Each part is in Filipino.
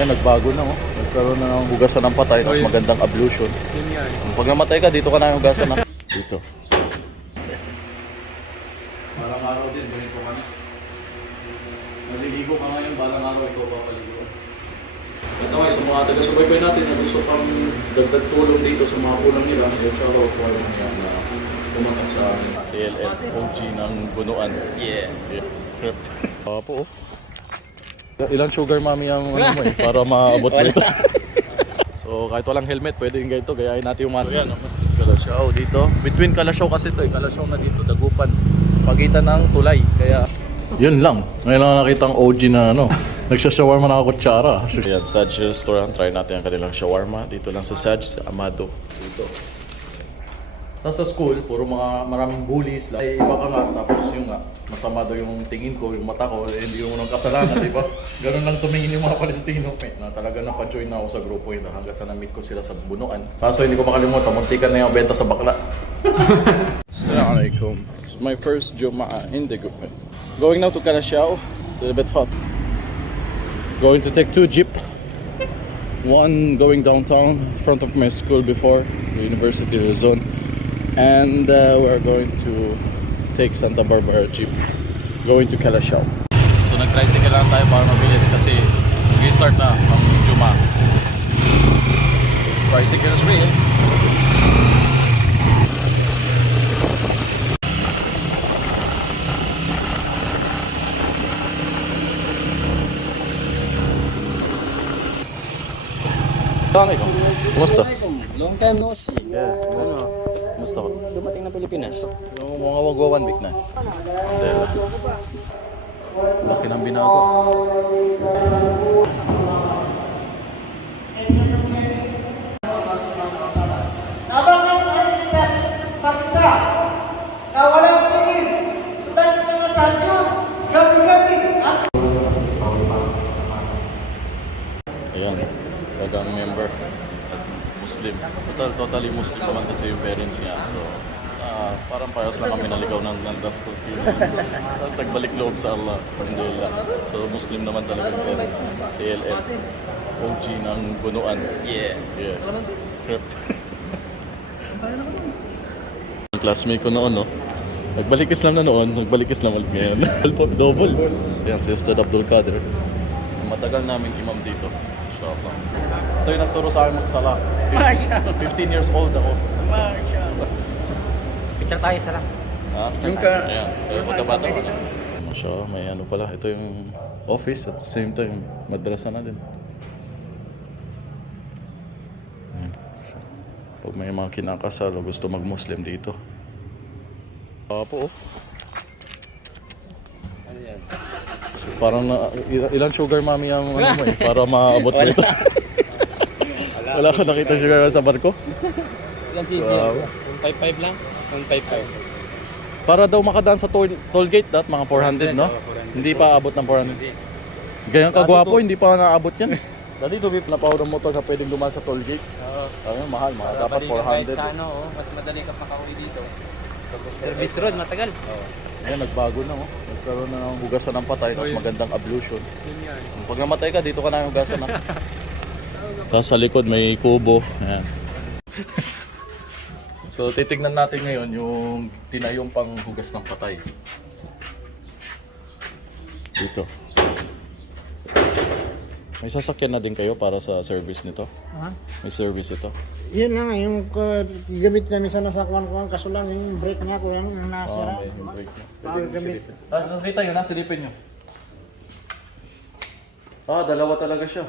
Ayan, nagbago na oh. Nagkaroon na ng hugasan ng patay, tapos magandang ablution. Pag namatay ka, dito ka na hugasan na. Dito. Balang araw din, ganito ka na. Maliligo ka ngayon, balang araw ikaw papaligo. Ito nga, sa mga taga-subaybay natin na gusto pang dagdag tulong dito sa mga kulang nila, yung shoutout ko ay mga na pumatak sa amin. CLN, OG ng Bunuan. Yeah. Po oh. Ilang sugar mami ang ano mo eh, para maabot mo ito. So kahit walang helmet, pwede yung ganito, gayahin natin yung mami. Ayan, mas Kalasyaw dito. Between Kalasyaw kasi ito eh, Kalasyaw na dito, Dagupan. Pagitan ng tulay, kaya yun lang. Ngayon lang nakita ang OG na ano, nagsha-shawarma na kutsara. Ayan, Saj Restaurant, try natin ang kanilang shawarma. Dito lang sa Saj, sa Amado. Dito. Tapos sa school, puro mga maraming bullies. Ay, iba ka nga, tapos yung nga, masama daw yung tingin ko, yung mata ko, eh, hindi yung unang kasalanan, di ba? Ganun lang tumingin yung mga Palestino. Na talaga napa-join na ako sa grupo yun hanggang sa na-meet ko sila sa Bunuan. Kaso hindi ko makalimutan, muntikan na yung benta sa bakla. Assalamualaikum. My first Jumaa in the group. Going now to Kalasyaw. It's a little bit hot. Going to take 2 jeep. One going downtown, in front of my school before, the University of Luzon. And we're going to take Santa Barbara jeep going to Kalasyaw. So nag-tricycle lang tayo para mabilis kasi mag-start na ang Juma. Tricycle is real. Assalamualaikum. Kumusta? Long time no see. Yeah, kumusta ko? Dumating na Pilipinas. Yung mga wagwa 1 week na. Sela. Laki ng binago. Nabangan Pilipinas, Pakita, na walang tingin, tulad ng mga tansyon, gabi-gabi. Ayan, tagang member at Muslim. Totally Muslim naman kasi yung parents niya. So, parang parehas lang kami naligaw ng Daskol King. Tapos nagbalik loob sa Allah. Alhamdulillah. So, Muslim naman talaga yung parents niya. CLN. OG ng Bunuan. Yeah. Crep. Classmate ko noon, no? Nagbalik Islam na noon, nagbalik Islam ulit ngayon. Double. Ayan, si Ustad Abdul Kader. Matagal namin imam dito. Inshallah. Ito yung nagturo sa akin magsala. 15 years old ako. Picture tayo sa lang. Ha? Yung ka... Ayan, kaya bata-bata ko na. Masya, may ano pala. Ito yung office at the same time, madrasa na din. Ayan. Pag may mga kinakasal o gusto mag-Muslim dito. Po oh. Ano yan? So, parang ilang sugar mami ang ano mo eh, para maabot mo ito. Wala ka nakita sugar sa barko? Ilan sisi? Wow. 155 lang? 155. Para daw makadaan sa toll gate, mga 400, no? Hindi pa abot ng 400. Ganyan kagwapo, hindi pa naabot yan. Dati dubip na pa ng motor na pwedeng dumaan sa toll gate. Ayun, mahal, dapat 400. Sa ano, mas madali ka makauwi dito. Service road, matagal. Ayan, nagbago na, oh. Nagkaroon na ng hugasan ng patay, tapos magandang ablution. Pag namatay ka, dito ka na hugasan na. Tapos sa likod may kubo. Ayan. So titignan natin ngayon yung tinayong panghugas ng patay. Dito. May sasakyan na din kayo para sa service nito? Ha? May service ito? Yun na nga, yung gamit namin sana sa kuwan-kuwan, kaso lang yung brake niya ko, yung nasira. may brake na. Pag-gamit. Nakita yun, silipin nyo. Dalawa talaga siya.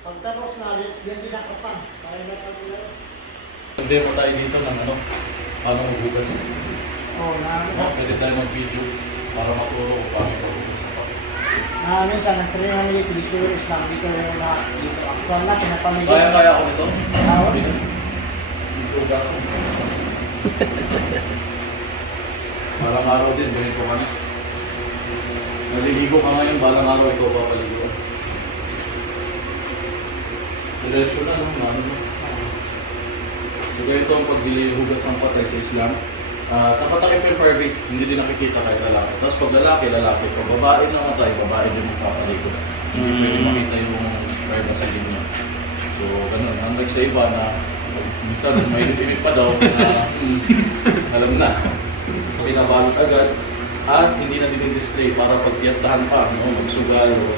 Pagtapos na, yan din ako pa. Hindi mo tayo dito ng paano maghugas. Oo, Pwede tayo mag-video para maturo kung paano maghugas ng patay. minsan, nag-train namin dito, Bisturis lang, dito yung dito. Actual na, pinapamigay. Kaya ako ito? Oo. Maghugas ko. Balang araw din, ganito ka na. Naliligo ka ngayon, balang araw ikaw papaligo. Diretso na, ano mo. So ganito ang paglihugas ng patay sa Islam. Napatakip yung private, hindi din nakikita kahit lalaki. Tapos pag lalaki. Pag babae naman tayo, babae din yung papaligo. Hindi pwede makita yung ganun. Unlike sa iba na minsan may limit pa daw na alam na. Pinabalot agad at hindi na dinidisplay para pagpiyastahan pa, no? Magsugal o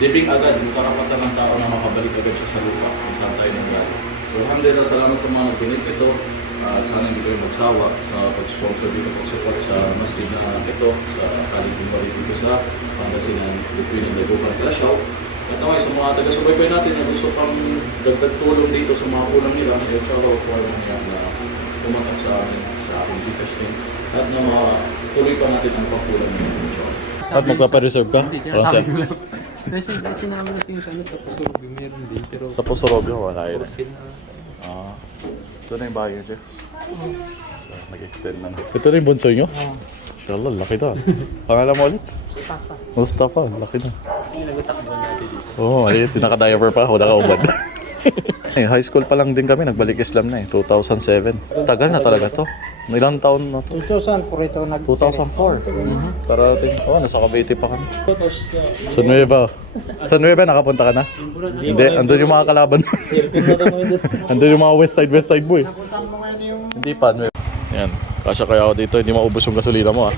living agad, yung karapatan ng tao na makabalik agad siya sa lupa kung saan tayo nanggaling. So alhamdulillah, salamat sa mga nag-donate ito. Sana hindi kayo magsawa sa pag-sponsor dito, pag-support sa masjid na ito, sa Khalid Bari dito sa Pangasinan, between ng Dagupan, Kalasyaw. At naman sa mga taga-subaybay natin na gusto pang dagdag tulong dito sa mga kulang nila, inshallah, huwag niya na pumatak sa amin, sa aking Gcash din. At na matuloy pa natin ang pakulang nila. At magpapareserve ka? Parang siya. Kasi sinama na yung sa Pusurog, meron din. Pero Sa Pusurobio, wala yun. porsin na. Ito na yung bahay niyo, Jeff. So, nag-extend na. Ito na yung bunsoy niyo? Inshallah, laki na. Pangalan mo ulit? Mustafa, laki na. Yung nagtatakbo natin dito. Oo, ay, tinaka-diaper pa, wala ka ubad. High school pa lang din kami, nagbalik Islam na 2007. Tagal na talaga to. Ilang taon na to? 2000 po rito 2004. Parating. Nasa Cavite pa kami. Sa Nueva. Sa Nueva, nakapunta ka na? Hindi, andun yung mga kalaban. Andun yung mga west side boy. Napuntahan mo ngayon yung Hindi pa, Nueva. Yan, kasya kaya ako dito, hindi maubos yung gasolina mo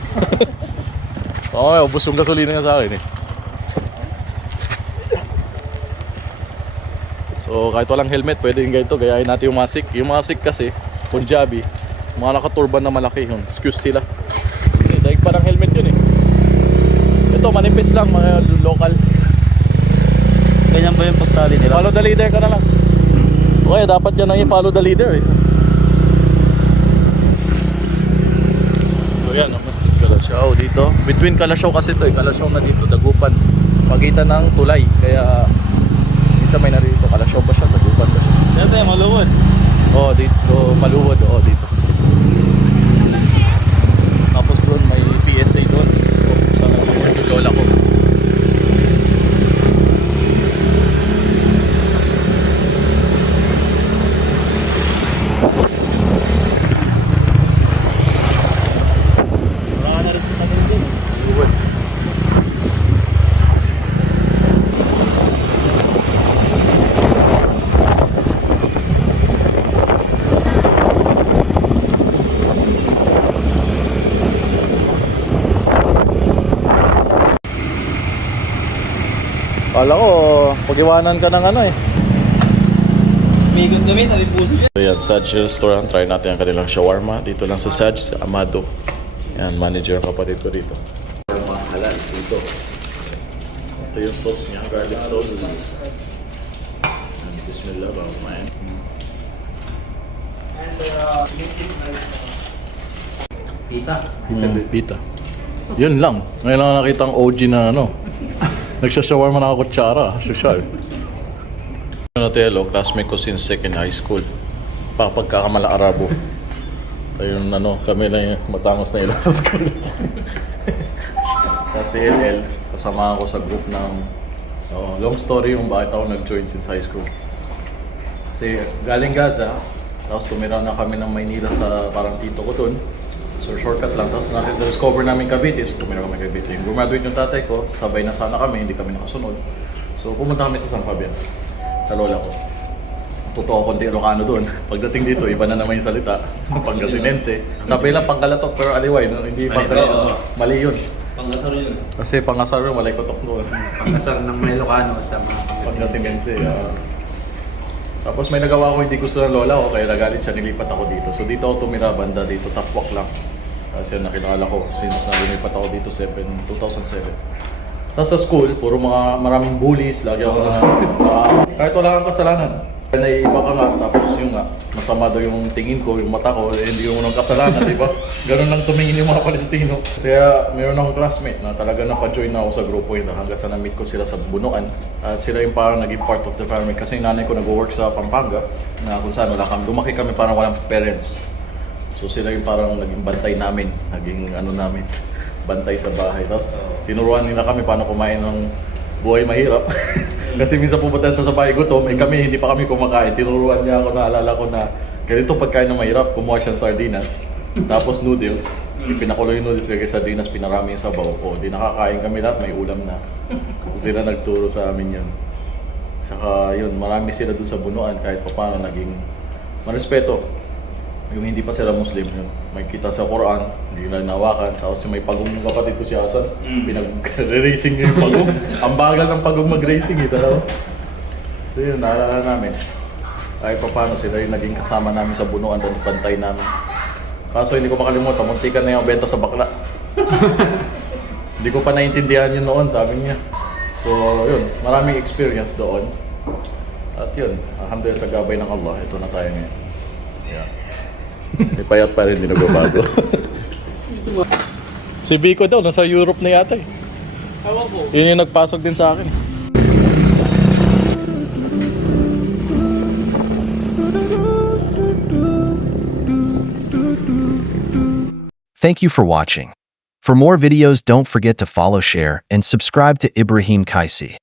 Oo, ubos yung gasolina niya sa akin eh. So kahit walang helmet, pwede yung ganito, gayahin natin yung masik. Yung masik kasi, Punjabi, mga nakaturban na malaki yun, excuse sila. Dahil parang helmet yun eh. Ito, manipis lang, mga local. Ganyan ba yung pagtali nila? Follow the leader ka na lang. Okay, dapat yan ang i-follow the leader eh. So yan, ang Masjid Kalasyaw dito. Between Kalasyaw kasi ito eh, Kalasyaw na dito, Dagupan. Pagitan ng tulay, kaya isa may narito, Kalasyaw ba siya, Dagupan ba siya? Dito yung maluwad. Oo, dito, Maluwad, oo, dito. Tapos doon may PSA doon. So, sana naman yung lola ko. Wala ka na rin sa doon. Maluwad. Kala ko, pag-iwanan ka ng ano eh. May ikot kami, sabi puso yun. So yan, Saj Restaurant. Try natin ang kanilang shawarma. Dito lang sa Saj, sa Amado. Yan, manager ang kapatid ko dito. Shawarma halal dito. Ito yung sauce niya, garlic sauce. Bismillah, bago kumain. Pita. Pita. Yun lang. Ngayon lang nakita ang OG na ano. Nagsashawarma na ako kutsara. Social. Notelo, classmate ko since second high school. Pagkakamala Arabo. Tayo yung ano, kami lang yung matangos na ilan sa school. Kasi LL, kasama ako sa group ng long story yung bakit ako nag-join since high school. Kasi galing Gaza, tapos tumira na kami ng Maynila sa parang tito ko dun. So shortcut lang, tapos na-discover namin Cavite, so tumira kami Cavite. Yung graduate yung tatay ko, sabay na sana kami, hindi kami nakasunod. So pumunta kami sa San Fabian, sa lola ko. Totoo konti Ilocano doon. Pagdating dito, iba na naman yung salita. Pangasinense. Sabi lang Pangkalatok pero aliway, no? Hindi Pangkalatok. Mali yun. Pangasar yun. Kasi Pangasar yun, walay kotok doon. Pangasar ng may Ilocano sa mga Pangasinense. Tapos may nagawa ko hindi gusto ng lola ko, kaya nagalit siya, nilipat ako dito. So dito ako tumira, banda dito, Tapwak lang. Kasi nakilala ko since na lumipat ako dito 2007. Tapos sa school, puro maraming bullies, lagi ako na kahit wala kang kasalanan. Naiiba ka nga, tapos yung nga, masama daw yung tingin ko, yung mata ko, hindi yung unang kasalanan, di ba? Ganun lang tumingin yung mga Palestino. Kaya mayroon akong classmate na talaga napa-join na ako sa grupo yun hanggang sa na-meet ko sila sa Bunuan. At sila yung parang naging part of the family kasi yung nanay ko nag-work sa Pampanga na kung saan wala kami. Lumaki kami parang walang parents. So sila yung parang naging bantay namin, naging ano namin, bantay sa bahay. Tapos tinuruan nila kami paano kumain ng buhay mahirap. Kasi minsan pupunta sa bahay gutom, kami hindi pa kami kumakain. Tinuruan niya ako, naalala ko na ganito pagkain na mahirap, kumuha siya ng sardinas. Tapos noodles, pinakulo yung noodles, lagay sardinas, pinarami yung sabaw. O, di nakakain kami lahat, may ulam na. So sila nagturo sa amin yun. Saka yun, marami sila dun sa bunuan kahit paano naging marespeto. Yung hindi pa sila Muslim yun. May kita sa Quran, hindi nila nawakan. Tapos yung may pagong ng kapatid ko si Hasan, pinag-racing yung pagong. Ang bagal ng pagong mag-racing ito. So yun, naalala namin. Kahit paano sila yung naging kasama namin sa bunuan at bantay namin. Kaso hindi ko makalimutan, muntikan na yung benta sa bakla. Hindi ko pa naintindihan yun noon, sabi niya. So yun, maraming experience doon. At yun, alhamdulillah sa gabay ng Allah, ito na tayo ngayon. Yeah. May payat pa rin, hindi nagbabago. Si Vico daw, nasa Europe na yata eh. Ewan ko. Yun yung nagpasok din sa akin. Thank you for watching. For more videos, don't forget to follow, share, and subscribe to Ibrahim Kaisi.